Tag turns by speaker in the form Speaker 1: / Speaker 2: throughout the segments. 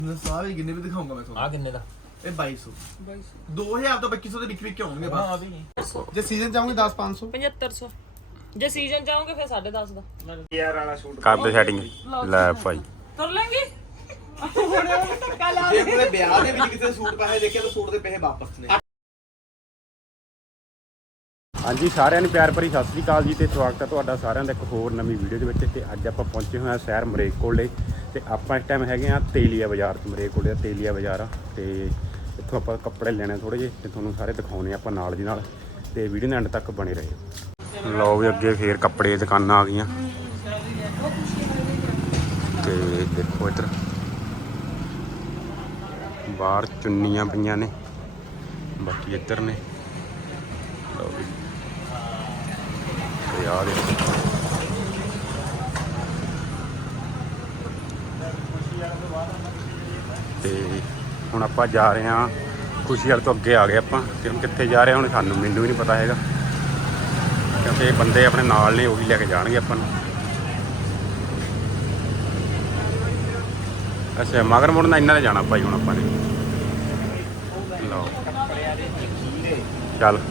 Speaker 1: ਸਾਰੇ ਕਿੰਨੇ ਵੀ ਦਿਖਾਉਂਗਾ ਮੈਂ ਤੁਹਾਨੂੰ।
Speaker 2: ਆ ਕਿੰਨੇ ਦਾ?
Speaker 1: ਇਹ 2200 2000 ਤੋਂ 2200 ਦੇ ਵਿੱਚ ਵਿੱਚ ਆਉਣਗੇ
Speaker 2: ਹਾਂ
Speaker 1: ਬਸ।
Speaker 2: ਵੀ
Speaker 1: ਜੇ ਸੀਜ਼ਨ ਚਾਹੋਗੇ 10 500
Speaker 3: 7500 ਜੇ ਸੀਜ਼ਨ ਚਾਹੋਗੇ ਫਿਰ 10.5 ਦਾ
Speaker 2: ਯਾਰ ਵਾਲਾ ਸੂਟ
Speaker 4: ਕਰਦੇ ਸੈਟਿੰਗ ਲੈ ਭਾਈ।
Speaker 3: ਤੁਰ ਲੈਂਗੇ
Speaker 1: ਜੇ ਆਪਣੇ ਵਿਆਹ ਦੇ ਵਿੱਚ ਕਿਸੇ ਸੂਟ ਪੈਸੇ ਦੇਖੇ ਤਾਂ ਸੂਟ ਦੇ ਪੈਸੇ ਵਾਪਸ ਨੇ।
Speaker 4: ਹਾਂਜੀ ਸਾਰਿਆਂ ਨੂੰ ਪਿਆਰ ਭਰੀ ਸਤਿ ਸ੍ਰੀ ਅਕਾਲ ਜੀ ਤੇ ਸਵਾਗਤ ਹੈ ਤੁਹਾਡਾ ਸਾਰਿਆਂ ਦਾ ਇੱਕ ਹੋਰ ਨਵੀਂ ਵੀਡੀਓ ਦੇ ਵਿੱਚ। ਤੇ ਅੱਜ ਆਪਾਂ ਪਹੁੰਚੇ ਹੋਏ ਹਾਂ ਸ਼ਹਿਰ ਮਰੇਕੋਟਲੇ ਤੇ ਆਪਾਂ ਇਸ ਟਾਈਮ ਹੈਗੇ ਆ ਤੇਲੀਆ ਬਾਜ਼ਾਰ 'ਚ। ਮਰੇਕੋਟਲੇ ਦਾ ਤੇਲੀਆ ਬਾਜ਼ਾਰ ਆ ਤੇ ਇੱਥੋਂ ਆਪਾਂ ਕੱਪੜੇ ਲੈਣੇ ਥੋੜੇ ਜਿਹੇ ਤੇ ਤੁਹਾਨੂੰ ਸਾਰੇ ਦਿਖਾਉਣੇ ਆਪਾਂ ਨਾਲ ਦੀ ਨਾਲ, ਤੇ ਵੀਡੀਓ ਦੇ ਐਂਡ ਤੱਕ ਬਣੇ ਰਹੇ। ਲਓ ਵੀ ਅੱਗੇ ਫੇਰ ਕੱਪੜੇ ਦੀਆਂ ਦੁਕਾਨਾਂ ਆ ਗਈਆਂ ਤੇ ਦੇਖੋ ਇੱਧਰ ਬਾਹਰ ਚੁੰਨੀਆਂ ਪਈਆਂ ਨੇ, ਬਾਕੀ ਇੱਧਰ ਨੇ। ਲਓ ਵੀ ਤੇ ਆ ਦੇਖੋ ਤੇ ਹੁਣ ਆਪਾਂ ਜਾ ਰਹੇ ਹਾਂ ਖੁਸ਼ੀ ਵਾਲੇ ਤੋਂ ਅੱਗੇ ਆ ਗਏ ਆਪਾਂ। ਤੇ ਹੁਣ ਕਿੱਥੇ ਜਾ ਰਹੇ ਹਾਂ ਹੁਣ ਮੈਨੂੰ ਵੀ ਨਹੀਂ ਪਤਾ ਹੈਗਾ, ਕਿਉਂਕਿ ਇਹ ਬੰਦੇ ਆਪਣੇ ਨਾਲ ਨੇ, ਉਹੀ ਲੈ ਕੇ ਜਾਣਗੇ ਆਪਾਂ ਨੂੰ। ਅੱਛਾ ਮਗਰ ਮੁੜਨਾ ਇਹਨਾਂ ਨੇ ਜਾਣਾ ਭਾਈ ਹੁਣ ਆਪਾਂ ਨੇ। ਲਓ ਚੱਲ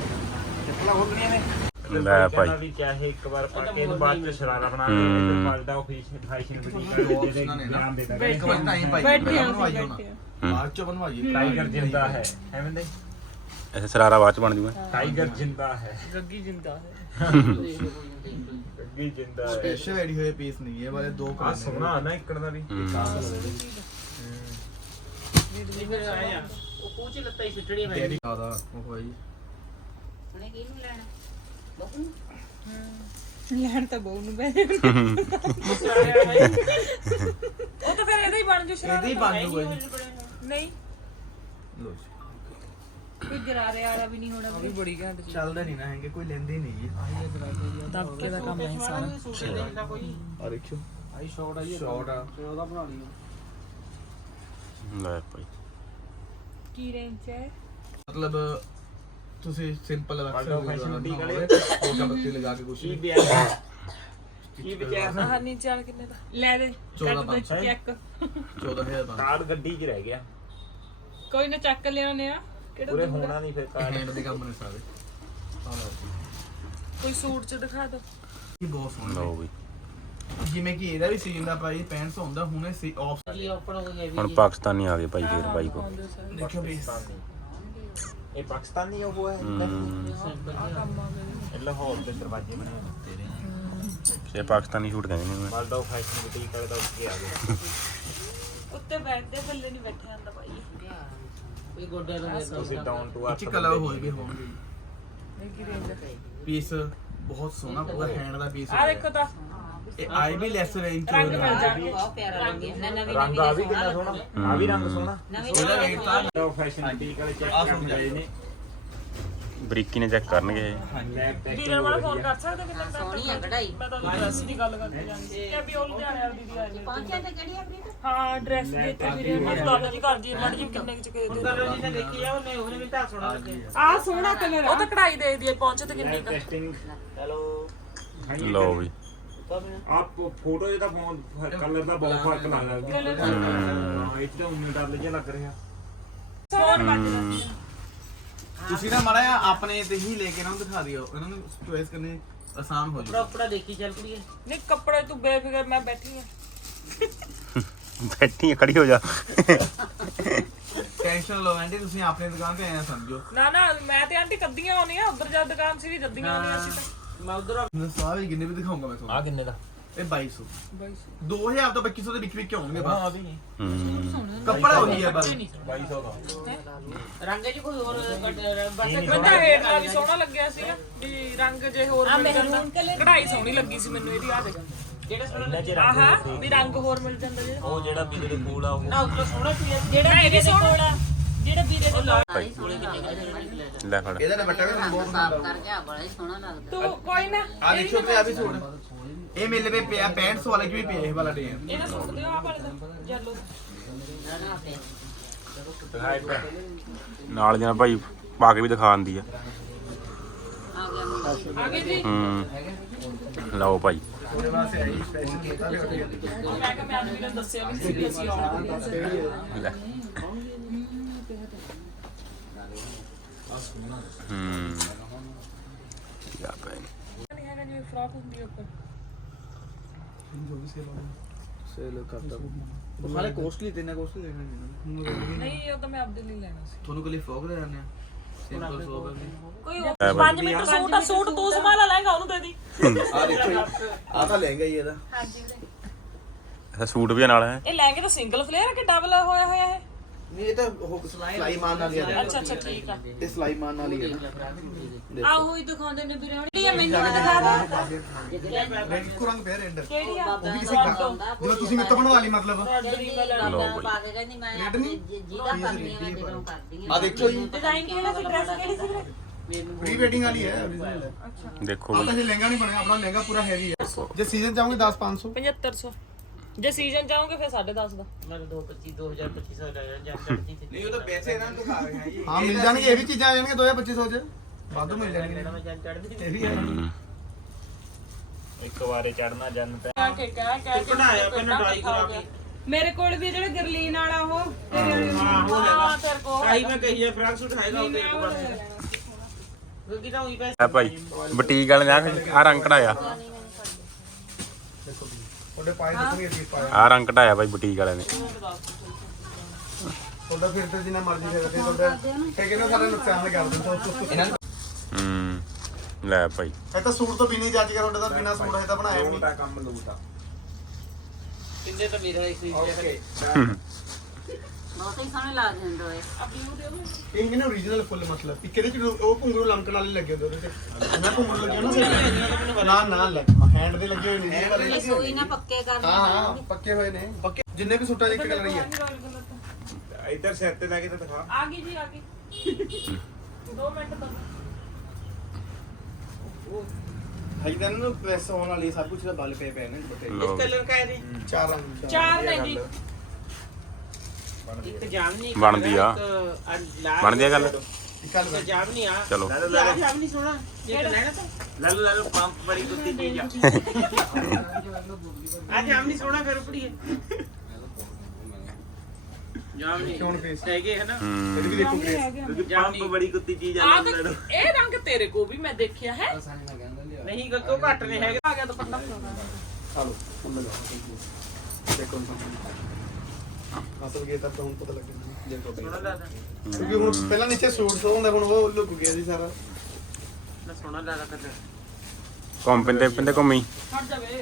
Speaker 4: ਲੈ ਭਾਈ।
Speaker 2: ਵੀ ਚਾਹੇ ਇੱਕ ਵਾਰ ਪਾ ਕੇ ਇਹਨੂੰ ਬਾਅਦ ਚ ਸ਼ਰਾਰਾ ਬਣਾ ਕੇ ਪਲਦਾ ਉਹ ਫੈਸ਼ਨ
Speaker 1: ਇੱਕ ਵਾਰ ਟਾਈਮ ਭਾਈ ਬਣਵਾਈਓ ਨਾ, ਬਾਅਦ ਚ ਬਣਵਾਈਏ।
Speaker 2: ਟਾਈਗਰ ਜਿੰਦਾ ਹੈ ਐਵੇਂ ਨਹੀਂ,
Speaker 4: ਐਸੇ ਸਰਾਰਾ ਬਾਅਦ ਚ ਬਣ ਜੂਗਾ।
Speaker 2: ਟਾਈਗਰ ਜਿੰਦਾ ਹੈ,
Speaker 3: ਗੱਗੀ ਜਿੰਦਾ ਹੈ
Speaker 2: ਗੱਗੀ ਜਿੰਦਾ ਹੈ।
Speaker 1: ਸਪੈਸ਼ਲ ਐਡੀ ਹੋਏ ਪੀਸ ਨਹੀਂ ਇਹ ਵਾਲੇ ਦੋ
Speaker 2: ਆ ਸੋਹਣਾ ਨਾ ਇੱਕੜ ਦਾ ਵੀ।
Speaker 5: ਉਹ ਪੂਛ ਲੱਤਾਂ ਹੀ ਸਿੱਟੜੀਆਂ ਮੈਂ
Speaker 1: ਡੈਡੀ ਆਦਾ ਉਹ ਭਾਈ
Speaker 5: ਹੁਣੇ ਕਿਹਨੂੰ ਲੈਣਾ ਬਹੂ
Speaker 3: ਲੈਣ ਤਾਂ ਬਹੁ ਨੂੰ ਬੈ ਉਹ ਤਾਂ ਫਿਰ ਇਹਦਾ ਹੀ ਬਣ ਜੂ ਸ਼ਰਾਰਾ।
Speaker 1: ਇਹਦੇ ਹੀ ਬਣ ਜੂਗਾ ਜੀ।
Speaker 3: ਨਹੀਂ
Speaker 1: ਲੋ
Speaker 3: ਕੋਈ ਗਰਾਰੇ ਵਾਲਾ ਵੀ ਨਹੀਂ ਹੋਣਾ ਵੀ ਬੜੀ ਘੰਟ ਚ
Speaker 1: ਚੱਲਦਾ ਨਹੀਂ ਨਾ ਹੈਗੇ, ਕੋਈ ਲੈਂਦੇ ਨਹੀਂ ਜੀ।
Speaker 3: ਦਬਕੇ ਦਾ ਕੰਮ ਹੈ ਸਾਰਾ।
Speaker 1: ਆ ਦੇਖੋ
Speaker 5: ਆਈ ਸ਼ਾਰਟ ਆਈ
Speaker 1: ਸ਼ਾਰਟ ਆ
Speaker 5: ਉਹਦਾ ਬਣਾ ਲਿਓ।
Speaker 4: ਲੈ ਭਾਈ
Speaker 3: ਕੀ ਰੇਂਜ ਹੈ?
Speaker 1: ਮਤਲਬ ਤੁਸੀਂ ਸਿੰਪਲ ਰੱਖ
Speaker 2: World of
Speaker 1: ਸਕਦੇ
Speaker 2: Fashion
Speaker 1: ਹੋ
Speaker 2: boutique
Speaker 1: ਨਾ,
Speaker 2: ਵਾਲੇ।
Speaker 1: ਛੋਟਾ ਬੱਤੀ ਲਗਾ ਕੇ ਕੁਛ
Speaker 2: ਕੀ
Speaker 1: ਨਹੀਂ।
Speaker 2: ਵਿਆਹ ਕੀ ਵਿਚਾਰ
Speaker 3: ਆਹ ਨੀਚੇ ਵਾਲਾ ਕਿੰਨੇ ਦਾ ਲੈ ਦੇ
Speaker 1: 14,500
Speaker 3: ਚੈੱਕ
Speaker 1: 14,000 ਦਾ
Speaker 2: ਕਾਰਡ ਗੱਡੀ 'ਚ ਰਹਿ ਗਿਆ,
Speaker 3: ਕੋਈ ਨਾ ਚੱਕ ਲਿਆਉਨੇ ਆ। ਕਿਹੜਾ
Speaker 2: ਪੂਰੇ
Speaker 3: ਦੂਰ ਆ?
Speaker 2: ਹੋਣਾ ਨਹੀਂ ਫਿਰ ਕਾਰਡ।
Speaker 1: ਹੈਂਡ ਦੇ ਕੰਮ ਨੇ ਸਾਰੇ। ਆਹ ਲਓ ਜੀ।
Speaker 3: ਕੋਈ ਸੂਟ ਚ ਦਿਖਾ ਦੋ।
Speaker 1: ਇਹ ਬਹੁਤ ਸੋਹਣਾ
Speaker 4: ਲਓ ਵੀ
Speaker 1: ਜਿਵੇਂ ਕਿ ਇਹਦਾ ਵੀ ਸੀਜ਼ਨ ਦਾ ਪ੍ਰਾਈਸ 6500 ਹੁੰਦਾ, ਹੁਣ ਇਹ ਆਫ
Speaker 5: ਜੀ ਓਪਨ ਹੋ ਗਈ
Speaker 4: ਹੁਣ ਪਾਕਿਸਤਾਨੀ ਆ ਗਏ ਭਾਈ ਫੇਰ ਬਾਈ ਕੋ।
Speaker 1: ਦੇਖੋ ਵੀ
Speaker 2: ਇਹ ਪਾਕਿਸਤਾਨੀ ਉਹ ਹੈ ਇਹ ਲਾਹੌਰ ਦੇ ਦਰਵਾਜ਼ੇ ਬਣੇ ਹੋਏ ਤੇਰੇ।
Speaker 4: ਇਹ ਪਾਕਿਸਤਾਨੀ ਸੂਟ ਕਹਿੰਦੇ ਨੇ।
Speaker 2: ਵਰਲਡ ਆਫ ਫੈਸ਼ਨ ਬੁਟੀਕ ਵਾਲੇ ਦਾ ਉੱਤੇ ਆ ਗਿਆ।
Speaker 3: ਉੱਤੇ ਬੈਠਦੇ ਥੱਲੇ ਨਹੀਂ ਬੈਠੇ ਜਾਂਦਾ ਭਾਈ।
Speaker 5: ਕੋਈ ਗੋਡਿਆਂ ਨੂੰ
Speaker 2: ਤੁਸੀਂ ਡਾਊਨ ਟੂ
Speaker 1: ਇੱਚ ਕਲਰ ਹੋਏ ਵੀ ਹੋਣਗੇ।
Speaker 3: ਇਹ ਕੀ ਰੇਂਜ ਹੈ?
Speaker 1: ਪੀਸ ਬਹੁਤ ਸੋਹਣਾ, ਪੂਰਾ ਹੈਂਡ ਦਾ ਪੀਸ
Speaker 3: ਆ ਦੇਖੋ ਤਾਂ
Speaker 1: ਇਹ ਆਈ ਵੀ ਲੈਸ ਰੇਂਜ ਚ
Speaker 3: ਰੰਗ
Speaker 1: ਹੋਏਗਾ।
Speaker 3: ਮਿਲ ਜਾਣਗੇ।
Speaker 5: ਬਹੁਤ ਪਿਆਰਾ ਲੱਗਿਆ ਨਾ ਨਵੀਂ
Speaker 2: ਰੰਗ ਆ ਵੀ ਕਿੰਨਾ ਸੋਹਣਾ, ਆ ਵੀ ਰੰਗ ਸੋਹਣਾ।
Speaker 5: ਨਵੀਂ
Speaker 1: ਉਹਦਾ ਰੇਟ ਤਾਂ
Speaker 2: ਵਰਲਡ ਆਫ ਫੈਸ਼ਨ ਬੁਟੀਕ ਵਾਲੇ ਚੈੱਕ ਕਰਨ ਗਏ ਨੇ।
Speaker 4: ਬਰੀਕੀ ਨੇ ਚੈੱਕ ਕਰਨਗੇ।
Speaker 2: ਬੈਕ ਟੈਸਟਿੰਗ
Speaker 3: ਵੀਰੇ ਵਾਲਾ ਫੋਨ ਕਰ ਸਕਦੇ ਕਿੰਨੇ ਤੱਕ?
Speaker 5: ਸੋਹਣੀ ਆ ਕਢਾਈ।
Speaker 3: ਮੈਂ ਤਾਂ ਡਰੈਸ ਦੀ ਗੱਲ ਕਰਕੇ ਜਾਂਦੀ ਕਿ ਵੀ ਉਹ ਲੁਧਿਆਣੇ ਵਾਲੀ ਦੀਦੀ ਆਈ
Speaker 5: ਪਹੁੰਚਿਆ ਤੇ ਕਿਹੜੀ ਆਪਣੀ
Speaker 3: ਹਾਂ ਡਰੈਸ ਦੇ ਤੇ ਵੀਰੇ ਮੈਂ ਦੱਸ ਜੀ ਘਰ ਜੀ ਮੜ ਜੀ ਕਿੰਨੇ ਚ ਕੇ ਦੇ
Speaker 5: ਨੇ ਦੇਖੀ ਆ ਉਹਨੇ ਵੀ ਤਾਂ ਸੋਹਣਾ ਲੱਗਿਆ।
Speaker 3: ਆ ਸੋਹਣਾ ਕਲਰ ਉਹ ਤਾਂ ਕਢਾਈ ਦੇ ਦੀ ਪਹੁੰਚ ਤੇ ਕਿੰਨੀ ਕੁ?
Speaker 2: ਟੈਸਟਿੰਗ।
Speaker 5: ਹੈਲੋ
Speaker 4: ਲਓ ਵੀ
Speaker 2: ਆਪ ਫੋਟੋ ਜਿਹਦਾ ਫੋਨ ਕਲਰ ਦਾ ਬਹੁਤ ਫਰਕ ਲੱਗਦਾ। ਹਾਂ ਇਹ ਤਾਂ 19 ਡਾਲਰ ਜਿਹਾ ਲੱਗ ਰਿਹਾ।
Speaker 3: ਸੋਹਣ ਵੱਜਦਾ।
Speaker 1: ਤੁਸੀਂ ਨਾ ਮਾੜਾ ਜਿਹਾ ਆਪਣੇ ਤੇ ਹੀ ਲੈ ਕੇ ਇਹਨਾਂ ਨੂੰ ਦਿਖਾ ਦਿਓ, ਇਹਨਾਂ ਨੂੰ ਚੋਇਸ ਕਰਨੇ ਆਸਾਨ ਹੋ ਜਾਊ।
Speaker 5: ਕੱਪੜਾ ਦੇਖੀ ਚੱਲ ਕੁੜੀਏ।
Speaker 3: ਨਹੀਂ ਕੱਪੜੇ ਤੂੰ ਬੇਫਿਕਰ ਮੈਂ ਬੈਠੀ ਆ।
Speaker 4: ਬੈਠੀ ਖੜੀ ਹੋ ਜਾ।
Speaker 1: ਟੈਨਸ਼ਨ ਲਓ ਆਂਟੀ, ਤੁਸੀਂ ਆਪਣੀ ਦੁਕਾਨ ਤੇ ਆਇਆ ਸਮਝੋ।
Speaker 3: ਨਾ ਨਾ ਮੈਂ ਤੇ ਆਂਟੀ ਕੱਦੀਆਂ ਆਉਣੀਆਂ ਉਧਰ ਜਾ ਦੁਕਾਨ ਸੀ ਵੀ ਜੱਦੀਆਂ ਆਉਣੀਆਂ ਸੀ ਤਾਂ
Speaker 5: ਮੈਂ ਉਧਰ
Speaker 1: ਸਾਰੇ ਕਿੰਨੇ ਵੀ ਦਿਖਾਉਂਗਾ ਮੈਂ ਤੁਹਾਨੂੰ।
Speaker 2: ਆ ਕਿੰਨੇ ਦਾ?
Speaker 1: ਇਹ 2200
Speaker 3: ਬਾਈ
Speaker 1: 2000 ਤੋਂ 2200 ਦੇ ਵਿੱਚ ਵਿੱਚ ਆਉਣਗੇ
Speaker 2: ਹਾਂ
Speaker 1: ਬਸ।
Speaker 2: ਵੀ ਨਹੀਂ
Speaker 1: ਕੱਪੜਾ ਉਹੀ ਹੈ ਬਸ।
Speaker 2: 2200 ਦਾ
Speaker 5: ਰੰਗ ਚ ਕੋਈ ਹੋਰ ਬਸ
Speaker 3: ਮੈਨੂੰ ਤਾਂ ਹੇਠ ਨਾਲ ਵੀ ਸੋਹਣਾ ਲੱਗਿਆ ਸੀ ਵੀ ਰੰਗ ਜੇ ਹੋਰ ਮਿਲ ਜਾਂਦਾ। ਕਢਾਈ ਸੋਹਣੀ ਲੱਗੀ ਸੀ ਮੈਨੂੰ ਇਹਦੀ ਆ ਦੇਖ
Speaker 5: ਜਿਹੜਾ ਸੋਹਣਾ
Speaker 2: ਇੰਨਾ ਚਿਰ
Speaker 3: ਆਹਾ ਵੀ ਰੰਗ ਹੋਰ ਮਿਲ ਜਾਂਦਾ ਜੇ
Speaker 2: ਉਹ ਜਿਹੜਾ ਵੀਰੇ ਦੇ ਕੋਲ ਆ ਉਹ
Speaker 5: ਨਾ ਉਧਰ ਸੋਹਣਾ ਸੀ
Speaker 3: ਜਿਹੜਾ ਵੀਰੇ ਦੇ ਕੋਲ ਆ ਜਿਹੜਾ ਵੀਰੇ ਦੇ ਕੋਲ
Speaker 4: ਲੈ ਫੜ।
Speaker 1: ਇਹਦਾ ਦੁਪੱਟਾ ਵੀ ਤੁਹਾਨੂੰ ਬਹੁਤ ਪਸੰਦ ਆਊਗਾ।
Speaker 5: ਕਰ ਗਿਆ ਬੜਾ ਹੀ ਸੋਹਣਾ ਲੱਗਦਾ।
Speaker 3: ਤੂੰ ਕੋਈ ਨਾ
Speaker 1: ਆ ਦੇਖੋ ਤੇ ਆ ਵੀ ਸੂਟ ਇਹ ਮਿਲ ਵੇ ਪਿਆ 6500 ਵਾਲੇ ਕੀ ਵੀ ਪਿਆ ਇਹ ਵਾਲਾ ਡੇ
Speaker 3: ਇਹਨਾਂ ਸੂਟ ਦਿਓ ਆ ਵਾਲੇ ਦਾ ਯੈਲੋ
Speaker 5: ਨਾ ਨਾ ਫੇ
Speaker 2: ਦਿਖਾਈ ਪਿਆ।
Speaker 4: ਨਾਲ ਜਣਾ ਭਾਈ ਪਾ ਕੇ ਵੀ ਦਿਖਾ ਦਿੰਦੀ ਆ।
Speaker 5: ਆ ਗਿਆ
Speaker 3: ਆ ਗਏ ਜੀ।
Speaker 4: ਲਓ ਭਾਈ
Speaker 1: ਉਹਦੇ ਵਾਸਤੇ ਆਈ ਸਪੈਸ਼ਲ ਕੀਤਾ ਵੀ ਹੋਟਲ
Speaker 3: ਮੈਂ ਕਿਹਾ ਮੈਂ ਵੀ ਦੱਸਿਆ ਵੀ ਸੀ ਵੀ ਅਸੀਂ ਆਉਣਾ
Speaker 4: ਲੈ ਯਾ ਭਾਈ
Speaker 3: ਨਹੀਂ ਹੈਗਾ ਜਿਵੇਂ ਫਰਾਕ ਹੁੰਦੀ ਹੈ ਉੱਪਰ
Speaker 1: ਸੇਲ ਕਰਦਾ ਉਹ ਸਾਰੇ ਕੋਸਟਲੀ ਤੇ ਨਾ ਕੋਸਟਲੀ ਲੈਣਾ
Speaker 3: ਨਹੀਂ ਉਹ ਤਾਂ ਮੈਂ ਆਪਦੇ ਲਈ ਲੈਣਾ ਸੀ
Speaker 1: ਤੁਹਾਨੂੰ ਕੋਲੀ ਫੋਕ ਦੇ ਦਿੰਦੇ ਆ ਸਿੰਪਲ ਸੋਪ ਦੀ
Speaker 3: ਕੋਈ 5 ਮਿੰਟ ਸੂਟ ਆ ਸੂਟ ਤੂੰ ਸੰਭਾਲਾ ਲੈਗਾ ਉਹਨੂੰ ਦੇ ਦੀ
Speaker 1: ਆ ਦੇਖੋ ਆ ਤਾਂ ਲਹਿੰਗਾ ਹੀ ਇਹਦਾ
Speaker 3: ਹਾਂਜੀ
Speaker 4: ਅੱਛਾ ਸੂਟ ਵੀ ਨਾਲ ਹੈ
Speaker 3: ਇਹ ਲਹਿੰਗੇ ਤਾਂ ਸਿੰਗਲ ਫਲੇਅਰ ਹੈ ਕਿ ਡਬਲ ਹੋਇਆ ਹੋਇਆ ਹੈ
Speaker 1: ਨਹੀਂ ਇਹ ਤਾਂ ਉਹ ਸਲਾਈ ਮਾਰਨ ਵਾਲੀ ਆ
Speaker 3: ਅੱਛਾ ਅੱਛਾ ਠੀਕ ਆ
Speaker 1: ਇਹ ਸਲਾਈ ਮਾਰਨ ਵਾਲੀ ਹੈ ਨਾ
Speaker 5: ਆਹੋ ਹੀ ਦਿਖਾਉਂਦੇ ਨੇ ਵੀਰੇ ਇਹ ਮੈਨੂੰ ਦਿਖਾ ਦੇ
Speaker 1: ਇੱਕੋ ਰੰਗ ਪਿਆ ਰੈੱਡ
Speaker 3: ਕਿਹੜੀ ਆ
Speaker 1: ਜਿਵੇਂ ਤੁਸੀਂ ਮੇਰੇ ਤੋਂ ਬਣਵਾ ਲਈ ਮਤਲਬ
Speaker 5: ਪਾ ਕੇ ਕਹਿੰਦੀ ਮੈਂ ਜਿਹਦਾ ਕਰਨੀ ਆ ਮੈਂ ਜਦੋਂ ਕਰਦੀ
Speaker 1: ਆ ਦੇਖੋ ਜੀ
Speaker 3: ਡਿਜ਼ਾਈਨ ਕਿਹੜਾ ਸੀ ਡਰੈਸ ਕਿਹੜੀ ਸੀ ਵੀਰੇ
Speaker 1: ਪ੍ਰੀ ਵੈਡਿੰਗ ਵਾਲੀ ਹੈ original ਹੈ
Speaker 4: ਦੇਖੋ
Speaker 1: ਆ ਤਾਂ ਇਹ ਲਹਿੰਗਾ ਨਹੀਂ ਬਣਿਆ ਆਪਣਾ ਲਹਿੰਗਾ ਪੂਰਾ ਹੈਵੀ ਹੈ ਜੇ ਸੀਜ਼ਨ ਚਾਹੋਗੇ 10 500
Speaker 3: 7500 ਜੇ ਸੀਜ਼ਨ ਚਾਹੋਗੇ ਫਿਰ 10.5 ਦਾ
Speaker 5: ਮੈਂ 2025 ਦਾ ਜਾਂ ਚੜਦੀ ਤੇ
Speaker 1: ਨਹੀਂ ਉਹ ਤਾਂ ਪੈਸੇ ਇਹਨਾਂ ਨੂੰ ਦਿਖਾ ਰਹੇ ਹੈ ਹਾਂ ਮਿਲ ਜਾਣਗੇ ਇਹ ਵੀ ਚੀਜ਼ਾਂ ਆ ਜਾਣਗੀਆਂ 2500 ਚ ਵਾਧੂ ਮਿਲ ਜਾਣਗੀਆਂ
Speaker 5: ਮੈਂ ਜਾਂ ਚੜਦੀ
Speaker 1: ਇਹ ਵੀ ਹੈ
Speaker 2: ਇੱਕ ਵਾਰੇ ਚੜਨਾ ਜੰਨ ਤੇ
Speaker 3: ਕਹਿ ਕੇ ਬਣਾਇਆ ਪਹਿਲਾਂ ਡਰਾਈ ਕਰਾ ਕੇ
Speaker 6: ਮੇਰੇ ਕੋਲ ਵੀ ਜਿਹੜਾ ਗਰਲੀਨ ਵਾਲਾ ਉਹ ਤੇਰੇ ਵਾਲੇ
Speaker 3: ਹਾਂ ਤੇਰੇ ਕੋਲ
Speaker 5: ਆਈ ਮੈਂ ਕਹੀ ਜੇ ਫਰਾਕ ਸੂਟ ਹੈਗਾ ਉਹ ਤੇਰੇ ਕੋਲ ਕਿਉਂਕਿ ਤਾਂ ਉਹੀ ਪੈਸੇ
Speaker 4: ਆ ਭਾਈ ਬੁਟੀਕ ਵਾਲੇ ਨੇ ਆ ਰੰਗ ਕਢਾਇਆ
Speaker 1: ਤੁਹਾਡੇ ਪਾਏ ਦੱਸਣਗੇ ਕੀ ਪਾਇਆ
Speaker 4: ਆ ਰੰਗ ਕਢਾਇਆ ਭਾਈ ਬੁਟੀਕ ਵਾਲੇ ਨੇ
Speaker 1: ਤੁਹਾਡਾ ਫਿਰ ਤੇ ਜਿੰਨਾ ਮਰਜ਼ੀ ਫੇਰਦੇ ਤੁਹਾਡਾ ਇਹ ਕਿਹਨਾਂ ਸਾਰਾ ਨੁਕਸਾਨ ਕਰ ਦਿੰਦਾ ਇਹਨਾਂ
Speaker 4: ਲੈ ਭਾਈ
Speaker 1: ਇਹ ਤਾਂ ਸੂਟ ਤੋਂ ਬਿਨੀ ਜੱਜ ਕਰ ਤੁਹਾਡੇ ਤਾਂ ਬਿਨਾ ਸੂਟ ਹੈ ਤਾਂ ਬਣਾਇਆ ਵੀ ਨਹੀਂ
Speaker 2: ਕੰਮ ਲੂਟਾ
Speaker 5: ਕਿੰਨੇ ਤਾਂ ਮੇਰਾ ਇੱਕ
Speaker 1: ਓਕੇ
Speaker 5: ਬਹੁਤ ਹੀ ਸੋਹਣੇ ਲੱਗਦੇ ਹੁੰਦੇ ਓਏ
Speaker 1: ਪਿੰਕ ਨੇ origignal ਫੁੱਲ ਮਤਲਬ ਇੱਕ ਇਹਦੇ ਚ ਉਹ ਘੁੰਗਰੂ ਲਮਕਣ ਵਾਲੇ ਲੱਗੇ ਹੁੰਦੇ ਉਹਦੇ ਤੇ ਮੈਂ ਘੁੰਗਰੂ ਲੱਗੇ ਨਾ ਨਾ ਨਾ ਲੈ ਹੈਂਡ ਦੇ ਲੱਗੇ ਹੋਏ ਨੇ ਇਹ ਵਾਲੇ
Speaker 5: ਇਹ ਸੂਈ ਨਾ ਪੱਕੇ ਕਰ
Speaker 1: ਹਾਂ ਹਾਂ ਪੱਕੇ ਹੋਏ ਨੇ ਪੱਕੇ ਜਿੰਨੇ ਵੀ ਸੂਟਾਂ ਦੇ ਇੱਕ ਕਲਰ ਹੀ ਹੈ
Speaker 2: ਇੱਧਰ ਸਿਰ ਤੇ ਲੈ ਕੇ ਤਾਂ ਦਿਖਾ
Speaker 3: ਆ ਗਈ ਜੀ ਆ ਗਈ 2 ਮਿੰਟ ਤੱਕ
Speaker 1: ਹਜੇ ਤਾਂ ਇਹਨਾਂ ਨੂੰ ਪ੍ਰੈਸ ਹੋਣ ਵਾਲੀ ਸਭ ਕੁਝ ਦਾ ਬਲ ਪਏ ਪਏ ਨੇ ਬਤੇ
Speaker 4: ਲੋ
Speaker 5: ਕਲਰ ਕਾ ਹੈ
Speaker 1: ਚਾਰ ਰੰਗ
Speaker 3: 4 ਨੇ ਜੀ
Speaker 5: ਇੱਕ ਜਾਮਨੀ
Speaker 4: ਬਣਦੀ ਆ ਬਣਦੀ ਆ ਗੱਲ
Speaker 1: ਇੱਕ ਗੱਲ
Speaker 5: ਜਾਮਨੀ ਆ
Speaker 4: ਚਲੋ
Speaker 5: ਜਾਮਨੀ ਸੋਹਣਾ ਇਹ ਲੈਣਾ ਤਾਂ
Speaker 2: ਲੈ ਲਓ ਪੰਪ ਬੜੀ ਕੁੱਤੀ ਚੀਜ਼ ਆ
Speaker 5: ਆ ਜਾਮਨੀ ਸੋਹਣਾ ਫਿਰ ਉਪੜੀ ਜਾਮਨੀ
Speaker 1: ਕਿਉਂ ਫੇਸ
Speaker 5: ਹੈਗੇ ਹੈ ਨਾ
Speaker 1: ਇਹ ਵੀ ਦੇਖੋ ਪ੍ਰੈਸ
Speaker 2: ਪੰਪ ਬੜੀ ਕੁੱਤੀ ਚੀਜ਼ ਆ
Speaker 3: ਆ ਤਾਂ ਇਹ ਰੰਗ ਤੇਰੇ ਕੋ ਵੀ ਮੈਂ ਦੇਖਿਆ ਹੈ
Speaker 5: ਨਹੀਂ ਗੱਗੋ ਘੱਟ ਨਹੀਂ ਹੈਗੇ
Speaker 3: ਆ ਗਿਆ ਦੁਪੱਟਾ
Speaker 1: ਹਾਲੋ ਦੇਖੋ ਅਸਲ ਕੀ ਤਾਂ ਹੁਣ ਪਤਾ ਲੱਗਣਾ ਦੇਖੋ
Speaker 5: ਸੋਹਣਾ ਲੱਗਦਾ
Speaker 1: ਕਿਉਂਕਿ ਹੁਣ ਪਹਿਲਾਂ ਨੀਚੇ ਸੂਟ ਸੋ ਹੁੰਦਾ ਹੁਣ ਉਹ ਲੁਕ ਗਿਆ ਸੀ ਸਾਰਾ
Speaker 5: ਨਾ ਸੋਹਣਾ ਲੱਗਦਾ ਕਲਰ
Speaker 4: ਘੁੰਮ ਪਿੰਦੇ ਘੁੰਮੀ
Speaker 3: ਹਟ ਜਾਵੇ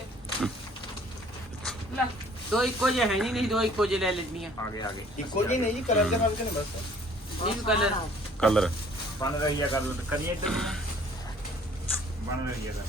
Speaker 3: ਲੈ
Speaker 5: ਦੋ ਇੱਕੋ ਜਿਹੇ ਹੈ ਨਹੀਂ ਦੋ ਇੱਕੋ ਜਿਹੇ ਲੈ ਲੈਣੀਆਂ
Speaker 2: ਆ ਗਏ
Speaker 1: ਇੱਕੋ ਜਿਹੀ ਨਹੀਂ ਜੀ ਕਲਰ ਦੇ ਫਰਕ ਨੇ ਬਸ
Speaker 5: ਇਹ ਕਲਰ
Speaker 4: ਕਲਰ
Speaker 2: ਬਣ ਰਹੀ ਆ ਗੱਲ ਕਰੀਏ ਇੱਧਰ ਨੂੰ ਬਣ ਰਹੀ ਆ ਗੱਲ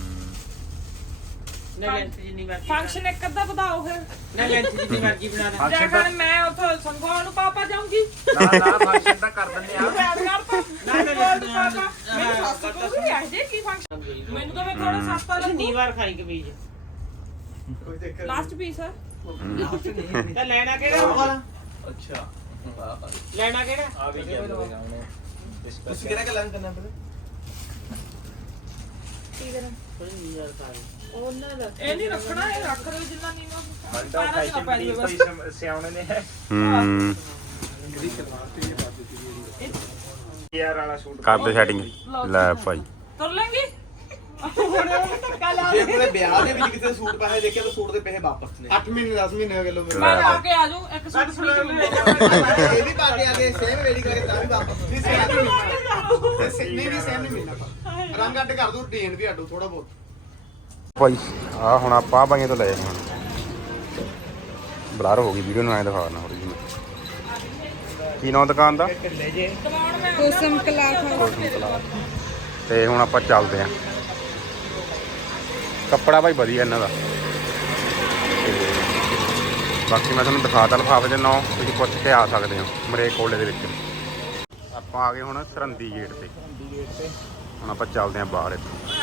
Speaker 5: ਨਾ ਲੈਂਥ ਜਿੰਨੀ ਮਰਜ਼ੀ
Speaker 3: ਫੰਕਸ਼ਨ ਇੱਕ ਅੱਧਾ ਵਧਾਓ ਫਿਰ
Speaker 5: ਨਾ ਲੈਂਥ ਜਿੰਨੀ ਮਰਜ਼ੀ ਬਣਾ ਦੇ
Speaker 3: ਜਾ ਕਰ ਮੈਂ ਉੱਥੇ ਸੰਗਵਾਲ ਨੂੰ ਪਾਪਾ ਜਾਊਂਗੀ
Speaker 2: ਨਾ ਫੰਕਸ਼ਨ ਤਾਂ ਕਰ ਦਿੰਦੇ ਆ
Speaker 3: ਪਿਆਰ ਕਰਤਾ
Speaker 5: ਨਾ,
Speaker 3: ਪਾਪਾ ਮੈਨੂੰ ਸਸਤਾ ਕੋਈ ਆ ਜੇ ਕੀ ਫੰਕਸ਼ਨ ਮੈਨੂੰ ਤਾਂ ਮੈਂ ਥੋੜਾ ਸਸਤਾ ਲੱਗੂ
Speaker 5: ਨੀ ਵਾਰ ਖਾਈ ਕਮੀਜ਼
Speaker 1: ਕੋਈ ਚੱਕਰ
Speaker 3: ਲਾਸਟ ਪੀਸ ਹੈ
Speaker 5: ਤਾਂ ਲੈਣਾ ਕਿਹੜਾ ਵਾਲਾ
Speaker 1: ਅੱਛਾ
Speaker 5: ਲੈਣਾ ਕਿਹੜਾ
Speaker 2: ਆ ਵੀ ਗਿਆ
Speaker 1: ਤੁਸੀਂ ਕਿਹੜਾ ਕਲਰ ਕਰਨਾ ਪਵੇ
Speaker 3: ਕੀ ਕਰਾਂ
Speaker 5: ਨੀ ਵਾਰ ਖਾਈ
Speaker 3: ਉਹਨਾਂ ਦਾ ਇਹ ਨਹੀਂ ਰੱਖਣਾ ਇਹ ਰੱਖ ਲਓ ਜਿੰਨਾ ਨੀਵਾ
Speaker 2: ਤਾਂ
Speaker 3: ਸਾਰਾ ਜਿਹਾ ਪੈ ਜਾਵੇ ਬਸ
Speaker 2: ਕੋਈ ਸਿਆਉਣੇ ਨੇ ਯਾਰ ਵਾਲਾ ਸੂਟ
Speaker 4: ਕਰਦੇ ਸੈਟਿੰਗ ਲੈ ਭਾਈ
Speaker 3: ਤੁਰ ਲੈਂਗੀ
Speaker 1: ਜੇ ਆਪਣੇ ਵਿਆਹ ਦੇ ਵਿੱਚ ਕਿਸੇ ਸੂਟ ਪਾਏ ਦੇਖਿਆ ਤਾਂ ਸੂਟ ਦੇ ਪੈਸੇ ਵਾਪਸ ਨੇ 8 ਮਹੀਨੇ 10 ਮਹੀਨੇ ਹੋ ਗਏ ਲੋ
Speaker 3: ਮੈਂ ਆ ਕੇ ਆ ਜਾਊਂ ਇੱਕ ਸੂਟ ਫ੍ਰੀ ਚ ਮਿਲ
Speaker 1: ਇਹ ਵੀ ਪਾ ਕੇ ਆ ਗਏ ਸੇਮ ਵੇੜੀ ਕਰਕੇ ਤਾਂ ਵੀ ਵਾਪਸ ਨਹੀਂ ਸੇਮ ਨਹੀਂ ਸੇਮ ਨਹੀਂ ਮਿਲਣਾ ਰੰਗ ਅੱਡ ਕਰ ਦੂ ਡਿਜ਼ਾਈਨ ਵੀ ਅੱਡੂ ਥੋੜਾ ਬਹੁਤ
Speaker 4: ਭਾਈ ਆ ਹੁਣ ਆਪਾਂ ਆ ਬਾਈਆਂ ਤੋਂ ਲੈ ਜਾਣਾ ਹੁਣ ਬਲਰ ਹੋ ਗਈ ਵੀਡੀਓ ਨੂੰ ਐ ਦਿਖਾਉਣਾ ਥੋੜੀ ਜਿਹੀ ਕੀ ਨਾਮ ਦੁਕਾਨ ਦਾ
Speaker 6: ਕੋਸਮ ਕਲਾਥ
Speaker 4: ਤੇ ਹੁਣ ਆਪਾਂ ਚੱਲਦੇ ਆਂ ਕੱਪੜਾ ਭਾਈ ਵਧੀਆ ਇਹਨਾਂ ਦਾ ਤੇ ਬਾਕੀ ਮੈਂ ਤੁਹਾਨੂੰ ਦਿਖਾਤਾ ਲਿਫਾਫੇ ਦੇ ਨਾਂ ਤੁਸੀਂ ਪੁੱਛ ਕੇ ਆ ਸਕਦੇ ਹੋ ਮਰੇਕੋਲੇ ਦੇ ਵਿੱਚ ਆਪਾਂ ਆ ਗਏ ਹੁਣ ਸਰਹੰਦੀ ਗੇਟ ਤੇ ਹੁਣ ਆਪਾਂ ਚੱਲਦੇ ਆਂ ਬਾਹਰ ਇੱਥੋਂ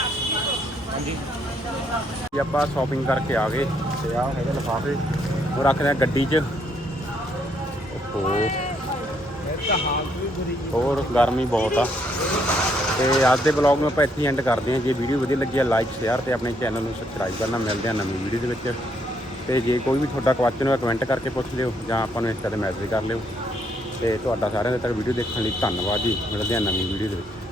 Speaker 4: ਜੀ ਆਪਾਂ ਸ਼ਾਪਿੰਗ ਕਰਕੇ ਆ ਗਏ ਤੇ ਆਹ ਹੈਗੇ ਲਿਫਾਫੇ ਉਹ ਰੱਖਦੇ ਆ ਗੱਡੀ 'ਚ ਓਹੋ ਹੋਰ ਗਰਮੀ ਬਹੁਤ ਆ। ਤੇ ਅੱਜ ਦੇ ਬਲੌਗ ਨੂੰ ਆਪਾਂ ਇੱਥੇ ਐਂਡ ਕਰਦੇ ਹਾਂ। ਜੇ ਵੀਡੀਓ ਵਧੀਆ ਲੱਗੀ ਆ ਲਾਈਕ ਸ਼ੇਅਰ ਤੇ ਆਪਣੇ ਚੈਨਲ ਨੂੰ ਸਬਸਕ੍ਰਾਈਬ ਕਰਨਾ। ਮਿਲਦੇ ਆ ਨਵੀਂ ਵੀਡੀਓ ਦੇ ਵਿੱਚ। ਤੇ ਜੇ ਕੋਈ ਵੀ ਤੁਹਾਡਾ ਕੁਐਸਚਨ ਹੋਇਆ ਕਮੈਂਟ ਕਰਕੇ ਪੁੱਛ ਲਿਓ ਜਾਂ ਆਪਾਂ ਨੂੰ ਇੰਸਟਾ ਤੇ ਮੈਸੇਜ ਕਰ ਲਿਓ। ਤੇ ਤੁਹਾਡਾ ਸਾਰਿਆਂ ਦੇ ਤੱਕ ਵੀਡੀਓ ਦੇਖਣ ਲਈ ਧੰਨਵਾਦ ਜੀ। ਮਿਲਦੇ ਆ ਨਵੀਂ ਵੀਡੀਓ ਦੇ ਵਿੱਚ।